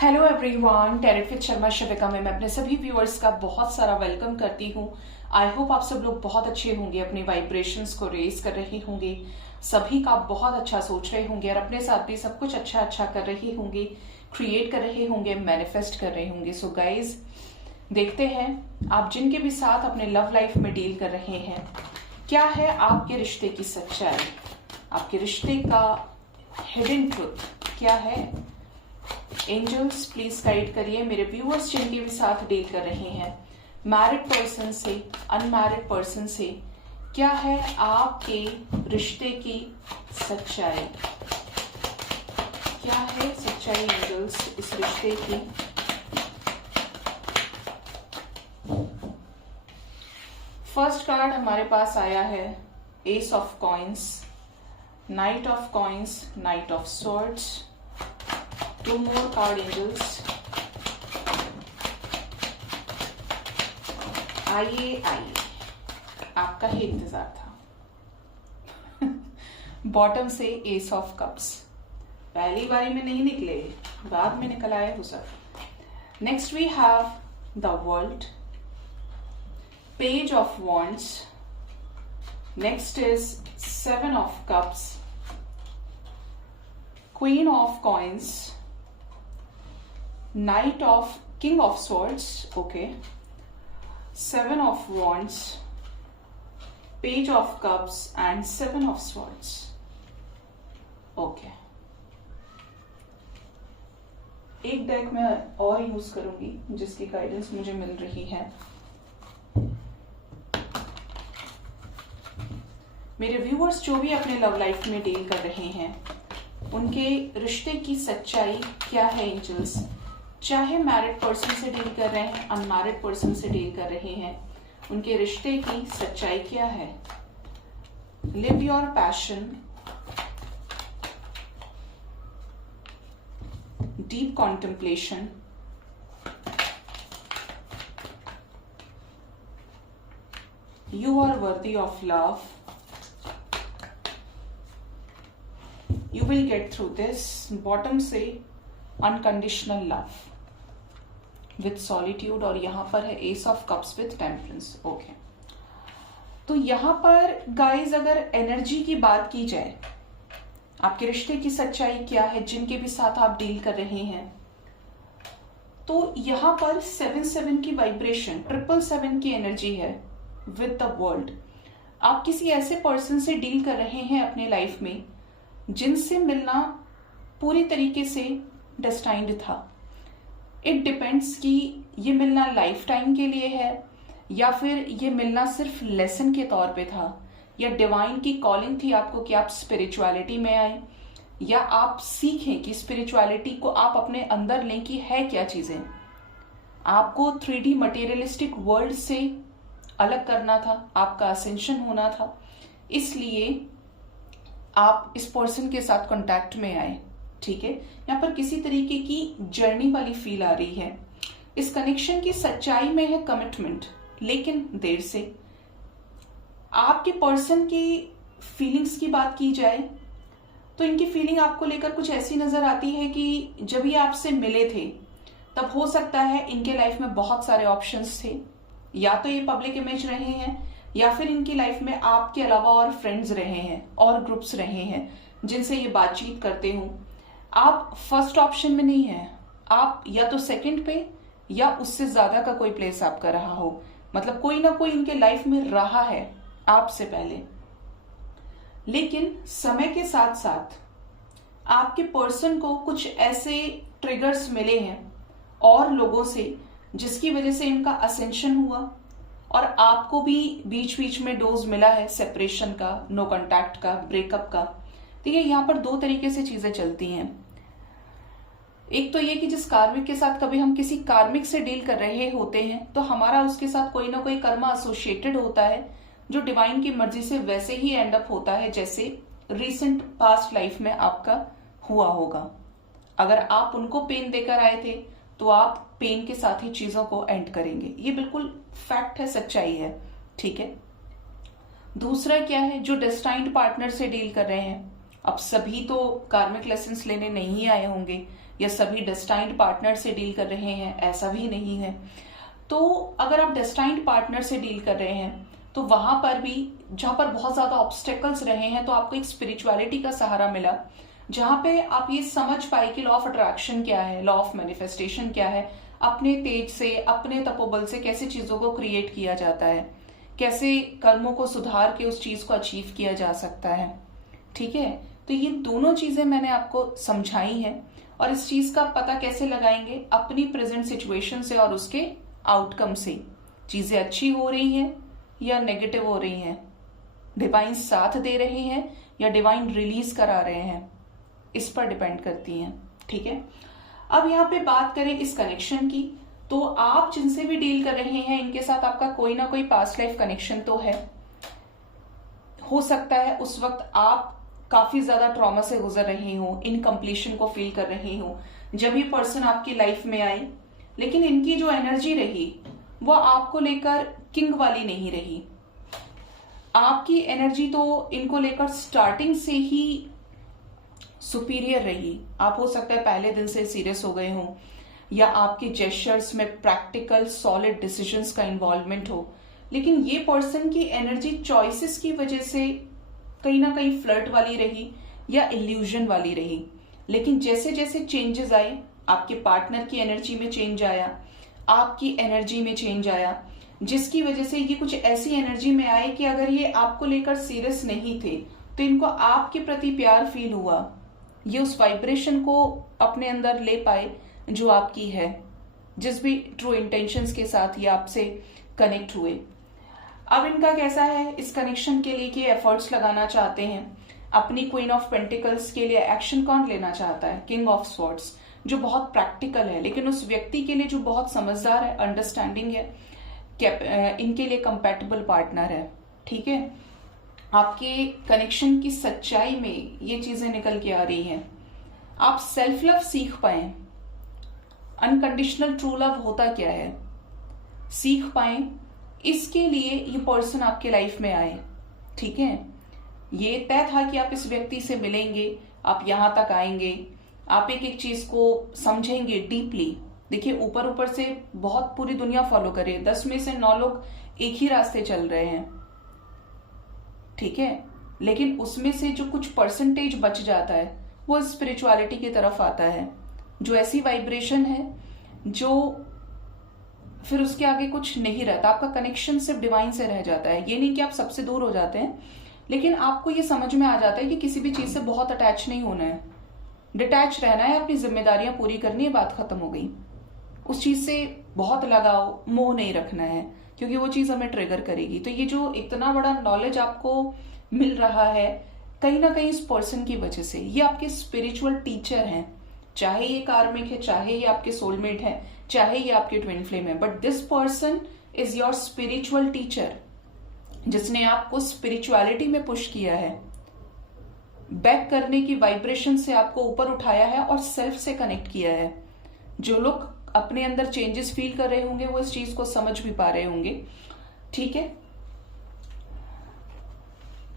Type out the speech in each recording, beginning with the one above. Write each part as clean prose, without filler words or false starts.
Hello everyone, tarot with Sharma Shavika में मैं अपने सभी व्यूअर्स का बहुत सारा वेलकम करती हूँ। आई होप आप सब लोग बहुत अच्छे होंगे, अपने वाइब्रेशंस को रेज कर रहे होंगे, सभी का बहुत अच्छा सोच रहे होंगे और अपने साथ भी सब कुछ अच्छा अच्छा कर रहे होंगे, क्रिएट कर रहे होंगे, मैनिफेस्ट कर रहे होंगे। सो गाइज, देखते हैं आप जिनके भी साथ अपने लव लाइफ में डील कर रहे हैं, क्या है आपके रिश्ते की सच्चाई, आपके रिश्ते का हिडन ट्रुथ क्या है। एंजल्स प्लीज गाइड करिए मेरे व्यूअर्स जिनके भी साथ डील कर रहे हैं, मैरिड पर्सन से, अनमैरिड पर्सन से, क्या है आपके रिश्ते की सच्चाई, क्या है सच्चाई एंजल्स इस रिश्ते की। फर्स्ट कार्ड हमारे पास आया है ace of coins, night of coins, night of swords. Two more card angels. आइए आइए, आपका ही इंतजार था। बॉटम से एस ऑफ कप्स, पहली बारी में नहीं निकले, बाद में निकल आए हो sir. Next we have the world, page of wands, next is seven of cups, queen of coins, Knight of King of Swords, okay, Seven of Wands, Page of Cups and Seven of Swords, okay. एक deck मैं और use करूंगी जिसकी guidance मुझे मिल रही है। मेरे viewers जो भी अपने लव लाइफ में डील कर रहे हैं, उनके रिश्ते की सच्चाई क्या है एंजल्स, चाहे मैरिड पर्सन से डील कर रहे हैं, अनमैरिड पर्सन से डील कर रहे हैं, उनके रिश्ते की सच्चाई क्या है। Live your passion, deep contemplation, you are worthy of love, you will get through this. Bottom से अनकंडीशनल लव विथ सॉलिट्यूड, और यहां पर है ace of cups with temperance, okay. तो यहां पर गाइज अगर एनर्जी की बात की जाए, आपके रिश्ते की सच्चाई क्या है, जिनके भी साथ आप डील कर रहे हैं, तो यहां पर 7-7 की वाइब्रेशन, 777 की एनर्जी है विद द वर्ल्ड। आप किसी ऐसे पर्सन से डील कर रहे हैं अपने लाइफ में जिनसे मिलना पूरी तरीके से डेस्टाइन्ड था। इट डिपेंड्स कि ये मिलना लाइफ टाइम के लिए है या फिर ये मिलना सिर्फ लेसन के तौर पे था, या डिवाइन की कॉलिंग थी आपको कि आप स्पिरिचुअलिटी में आए, या आप सीखें कि स्पिरिचुअलिटी को आप अपने अंदर लें कि है क्या चीजें। आपको 3D मटेरियलिस्टिक वर्ल्ड से अलग करना था, आपका असेंशन होना था, इसलिए आप इस पर्सन के साथ कांटेक्ट में आए, ठीक है। यहाँ पर किसी तरीके की जर्नी वाली फील आ रही है। इस कनेक्शन की सच्चाई में है कमिटमेंट, लेकिन देर से। आपके पर्सन की फीलिंग्स की बात की जाए तो इनकी फीलिंग आपको लेकर कुछ ऐसी नजर आती है कि जब ये आपसे मिले थे तब हो सकता है इनके लाइफ में बहुत सारे ऑप्शंस थे, या तो ये पब्लिक इमेज रहे हैं या फिर इनकी लाइफ में आपके अलावा और फ्रेंड्स रहे हैं और ग्रुप्स रहे हैं जिनसे ये बातचीत करते हो। आप फर्स्ट ऑप्शन में नहीं है, आप या तो सेकंड पे या उससे ज्यादा का कोई प्लेस आपका रहा हो, मतलब कोई ना कोई इनके लाइफ में रहा है आपसे पहले। लेकिन समय के साथ साथ आपके पर्सन को कुछ ऐसे ट्रिगर्स मिले हैं और लोगों से जिसकी वजह से इनका असेंशन हुआ, और आपको भी बीच बीच में डोज मिला है सेपरेशन का, नो कांटेक्ट का, ब्रेकअप का। तो ये यहाँ पर दो तरीके से चीजें चलती हैं। एक तो ये कि जिस कार्मिक के साथ कभी हम किसी कार्मिक से डील कर रहे होते हैं तो हमारा उसके साथ कोई ना कोई कर्मा एसोसिएटेड होता है जो डिवाइन की मर्जी से वैसे ही एंड अप होता है जैसे रिसेंट पास्ट लाइफ में आपका हुआ होगा। अगर आप उनको पेन देकर आए थे तो आप पेन के साथ ही चीजों को एंड करेंगे, ये बिल्कुल फैक्ट है, सच्चाई है, ठीक है। दूसरा क्या है, जो डेस्टाइन्ड पार्टनर से डील कर रहे हैं, अब सभी तो कार्मिक लेसन्स लेने नहीं आए होंगे, या सभी डेस्टाइन्ड पार्टनर से डील कर रहे हैं, ऐसा भी नहीं है। तो अगर आप डेस्टाइन्ड पार्टनर से डील कर रहे हैं तो वहां पर भी जहां पर बहुत ज्यादा ऑब्स्टेकल्स रहे हैं, तो आपको एक स्पिरिचुअलिटी का सहारा मिला, जहां पे आप ये समझ पाए कि लॉ ऑफ अट्रैक्शन क्या है, लॉ ऑफ मैनिफेस्टेशन क्या है, अपने तेज से, अपने तपोबल से कैसे चीजों को क्रिएट किया जाता है, कैसे कर्मों को सुधार के उस चीज को अचीव किया जा सकता है। ठीक है, तो ये दोनों चीजें मैंने आपको समझाई हैं। और इस चीज का पता कैसे लगाएंगे? अपनी प्रेजेंट सिचुएशन से और उसके आउटकम से। चीजें अच्छी हो रही हैं या नेगेटिव हो रही हैं, डिवाइन साथ दे रहे हैं या डिवाइन रिलीज करा रहे हैं, इस पर डिपेंड करती हैं। ठीक है, अब यहाँ पे बात करें इस कनेक्शन की, तो आप जिनसे भी डील कर रहे हैं इनके साथ आपका कोई ना कोई पास्ट लाइफ कनेक्शन तो है। हो सकता है उस वक्त आप काफी ज्यादा ट्रॉमा से गुजर रहे हो, इनकम्प्लीशन को फील कर रहे हो जब ये पर्सन आपकी लाइफ में आए, लेकिन इनकी जो एनर्जी रही वो आपको लेकर किंग वाली नहीं रही। आपकी एनर्जी तो इनको लेकर स्टार्टिंग से ही सुपीरियर रही। आप हो सकता है पहले दिन से सीरियस हो गए हो, या आपके जेस्चर्स में प्रैक्टिकल सॉलिड डिसीजंस का इन्वॉल्वमेंट हो, लेकिन ये पर्सन की एनर्जी चॉइसेस की वजह से कहीं ना कहीं फ्लर्ट वाली रही या इल्यूजन वाली रही। लेकिन जैसे जैसे चेंजेस आए, आपके पार्टनर की एनर्जी में चेंज आया, आपकी एनर्जी में चेंज आया, जिसकी वजह से ये कुछ ऐसी एनर्जी में आए कि अगर ये आपको लेकर सीरियस नहीं थे तो इनको आपके प्रति प्यार फील हुआ, ये उस वाइब्रेशन को अपने अंदर ले पाए जो आपकी है, जिस भी ट्रू इंटेंशंस के साथ ये आपसे कनेक्ट हुए। अब इनका कैसा है इस कनेक्शन के लिए कि एफर्ट्स लगाना चाहते हैं। अपनी क्वीन ऑफ पेंटिकल्स के लिए एक्शन कौन लेना चाहता है? किंग ऑफ स्वॉर्ड्स, जो बहुत प्रैक्टिकल है, लेकिन उस व्यक्ति के लिए जो बहुत समझदार है, अंडरस्टैंडिंग है, इनके लिए कंपैटिबल पार्टनर है। ठीक है, आपके कनेक्शन की सच्चाई में ये चीजें निकल के आ रही हैं। आप सेल्फ लव सीख पाए, अनकंडीशनल ट्रू लव होता क्या है सीख पाए, इसके लिए ये पर्सन आपके लाइफ में आए। ठीक है, ये तय था कि आप इस व्यक्ति से मिलेंगे, आप यहां तक आएंगे, आप एक एक चीज को समझेंगे डीपली। देखिए, ऊपर ऊपर से बहुत पूरी दुनिया फॉलो करे, 10 में से 9 लोग एक ही रास्ते चल रहे हैं। ठीक है, लेकिन उसमें से जो कुछ परसेंटेज बच जाता है वो स्पिरिचुअलिटी की तरफ आता है, जो ऐसी वाइब्रेशन है जो फिर उसके आगे कुछ नहीं रहता। आपका कनेक्शन सिर्फ डिवाइन से रह जाता है। ये नहीं कि आप सबसे दूर हो जाते हैं, लेकिन आपको ये समझ में आ जाता है कि किसी भी चीज से बहुत अटैच नहीं होना है, डिटैच रहना है, अपनी जिम्मेदारियां पूरी करनी है, बात खत्म हो गई। उस चीज से बहुत लगाव, मोह नहीं रखना है, क्योंकि वो चीज हमें ट्रिगर करेगी। तो ये जो इतना बड़ा नॉलेज आपको मिल रहा है कहीं ना कहीं इस पर्सन की वजह से, ये आपके स्पिरिचुअल टीचर हैं, चाहे ये कार्मिक है, चाहे ये आपके सोलमेट है, चाहे ये आपके ट्विन फ्लेम है, but this person is your spiritual teacher, जिसने आपको स्पिरिचुअलिटी में पुश किया है, बैक करने की वाइब्रेशन से आपको ऊपर उठाया है और सेल्फ से कनेक्ट किया है। जो लोग अपने अंदर चेंजेस फील कर रहे होंगे वो इस चीज को समझ भी पा रहे होंगे। ठीक है,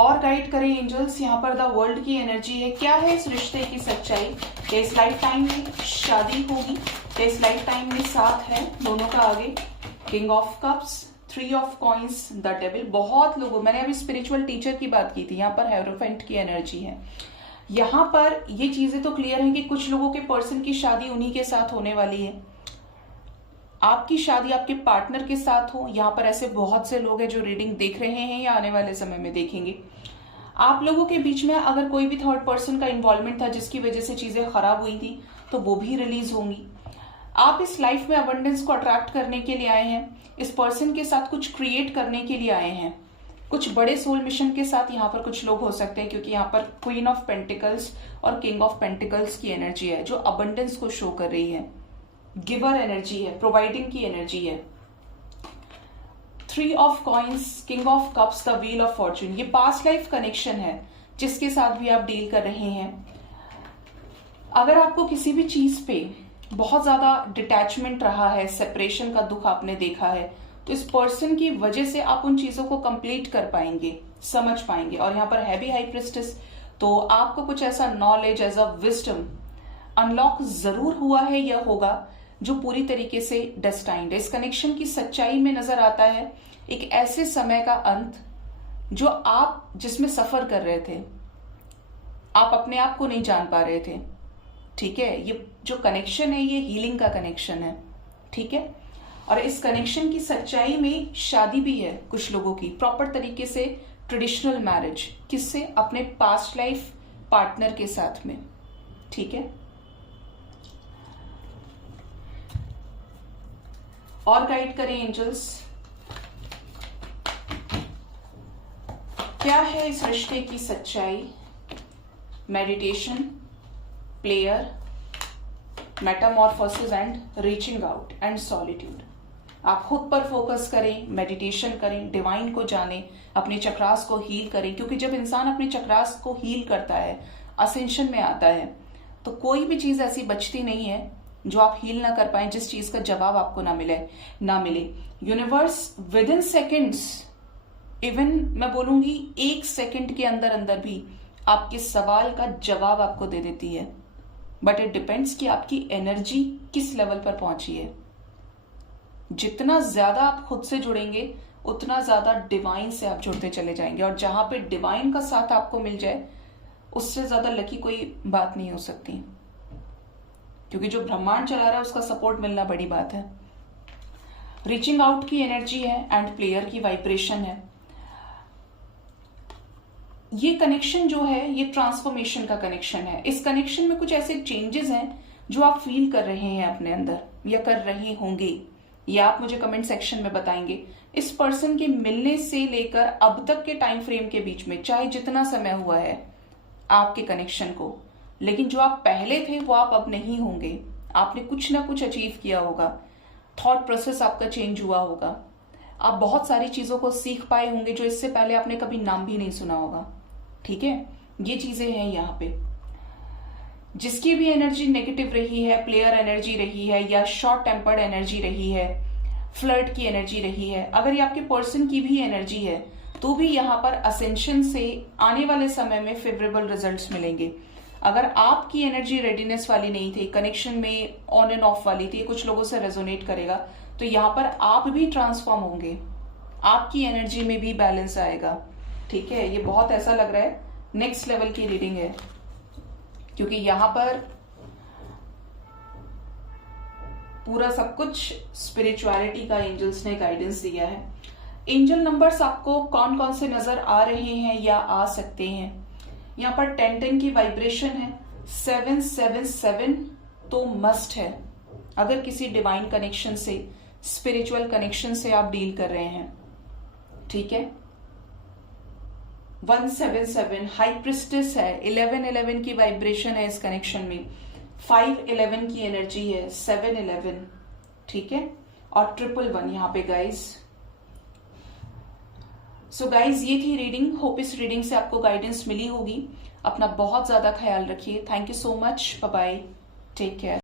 और गाइड करें एंजल्स। यहाँ पर द वर्ल्ड की एनर्जी है, क्या है इस रिश्ते की सच्चाई? इस लाइफ टाइम में शादी होगी, इस लाइफ टाइम में साथ है दोनों का आगे। King of cups, 3 of coins, the devil. बहुत लोगों, मैंने अभी स्पिरिचुअल टीचर की बात की थी, यहाँ पर हेरोफेंट की एनर्जी है। यहाँ पर ये चीजें तो क्लियर है कि कुछ लोगों के पर्सन की शादी उन्हीं के साथ होने वाली है। आपकी शादी आपके पार्टनर के साथ हो, यहाँ पर ऐसे बहुत से लोग हैं जो रीडिंग देख रहे हैं या आने वाले समय में देखेंगे। आप लोगों के बीच में अगर कोई भी थर्ड पर्सन का इन्वॉल्वमेंट था जिसकी वजह से चीजें खराब हुई थी, तो वो भी रिलीज होंगी। आप इस लाइफ में अबंडेंस को अट्रैक्ट करने के लिए आए हैं, इस पर्सन के साथ कुछ क्रिएट करने के लिए आए हैं, कुछ बड़े सोल मिशन के साथ यहाँ पर कुछ लोग हो सकते हैं, क्योंकि यहाँ पर क्वीन ऑफ पेंटिकल्स और किंग ऑफ पेंटिकल्स की एनर्जी है जो अबंडेंस को शो कर रही है, गिवर एनर्जी है, प्रोवाइडिंग की एनर्जी है। 3 of coins, king of cups, the wheel of Fortune. ये पास्ट लाइफ कनेक्शन है जिसके साथ भी आप डील कर रहे हैं। अगर आपको किसी भी चीज पे बहुत ज्यादा डिटैचमेंट रहा है, सेपरेशन का दुख आपने देखा है, तो इस पर्सन की वजह से आप उन चीजों को कंप्लीट कर पाएंगे, समझ पाएंगे। और यहाँ पर है भी हाई प्रिस्टेस, तो आपको कुछ ऐसा knowledge, as a wisdom unlock जरूर हुआ है या होगा जो पूरी तरीके से डेस्टाइन्ड है। इस कनेक्शन की सच्चाई में नजर आता है एक ऐसे समय का अंत जो आप जिसमें सफर कर रहे थे, आप अपने आप को नहीं जान पा रहे थे। ठीक है, ये जो कनेक्शन है ये हीलिंग का कनेक्शन है। ठीक है, और इस कनेक्शन की सच्चाई में शादी भी है कुछ लोगों की, प्रॉपर तरीके से ट्रेडिशनल मैरिज, किससे? अपने पास्ट लाइफ पार्टनर के साथ में। ठीक है, और गाइड करें एंजल्स, क्या है इस रिश्ते की सच्चाई? Meditation, player, Metamorphosis and reaching out and solitude. आप खुद पर फोकस करें, मेडिटेशन करें, डिवाइन को जानें, अपने चक्रास को हील करें, क्योंकि जब इंसान अपने चक्रास को हील करता है, असेंशन में आता है, तो कोई भी चीज ऐसी बचती नहीं है जो आप हील ना कर पाए, जिस चीज का जवाब आपको ना मिले। Universe with in seconds, even मैं बोलूंगी 1 सेकेंड के अंदर अंदर भी आपके सवाल का जवाब आपको दे देती है। बट इट डिपेंड्स कि आपकी एनर्जी किस लेवल पर पहुंची है। जितना ज्यादा आप खुद से जुड़ेंगे उतना ज्यादा डिवाइन से आप जुड़ते चले जाएंगे, और जहां पे डिवाइन का साथ आपको मिल जाए उससे ज्यादा लकी कोई बात नहीं हो सकती, क्योंकि जो ब्रह्मांड चला रहा है उसका सपोर्ट मिलना बड़ी बात है। रीचिंग आउट की एनर्जी है एंड प्लेयर की वाइब्रेशन है। ये कनेक्शन जो है ये ट्रांसफॉर्मेशन का कनेक्शन है। इस कनेक्शन में कुछ ऐसे चेंजेस हैं जो आप फील कर रहे हैं अपने अंदर या कर रहे होंगे, या आप मुझे कमेंट सेक्शन में बताएंगे। इस पर्सन के मिलने से लेकर अब तक के टाइम फ्रेम के बीच में, चाहे जितना समय हुआ है आपके कनेक्शन को, लेकिन जो आप पहले थे वो आप अब नहीं होंगे। आपने कुछ ना कुछ अचीव किया होगा, थॉट प्रोसेस आपका चेंज हुआ होगा, आप बहुत सारी चीजों को सीख पाए होंगे जो इससे पहले आपने कभी नाम भी नहीं सुना होगा। ठीक है, ये चीजें हैं यहाँ पे। जिसकी भी एनर्जी नेगेटिव रही है, प्लेयर एनर्जी रही है, या शॉर्ट टेम्पर्ड एनर्जी रही है, फ्लर्ट की एनर्जी रही है, अगर ये आपके पर्सन की भी एनर्जी है, तो भी यहाँ पर असेंशन से आने वाले समय में फेवरेबल रिजल्ट्स मिलेंगे। अगर आपकी एनर्जी रेडीनेस वाली नहीं थी, कनेक्शन में ऑन एंड ऑफ वाली थी, कुछ लोगों से रेजोनेट करेगा, तो यहाँ पर आप भी ट्रांसफॉर्म होंगे, आपकी एनर्जी में भी बैलेंस आएगा। ठीक है, ये बहुत ऐसा लग रहा है नेक्स्ट लेवल की रीडिंग है, क्योंकि यहां पर पूरा सब कुछ स्पिरिचुअलिटी का एंजल्स ने गाइडेंस दिया है। एंजल नंबर्स आपको कौन कौन से नजर आ रहे हैं या आ सकते हैं? यहाँ पर 10-10 की वाइब्रेशन है, 777 तो मस्ट है अगर किसी डिवाइन कनेक्शन से, स्पिरिचुअल कनेक्शन से आप डील कर रहे हैं। ठीक है, 177 हाई प्रिस्टेस है, 1111 की वाइब्रेशन है इस कनेक्शन में, 511 की एनर्जी है, 711। ठीक है, और 111 यहाँ पे गाइज। सो गाइज ये थी रीडिंग। होप इस रीडिंग से आपको गाइडेंस मिली होगी। अपना बहुत ज्यादा ख्याल रखिए। Thank you so much, bye bye, take care.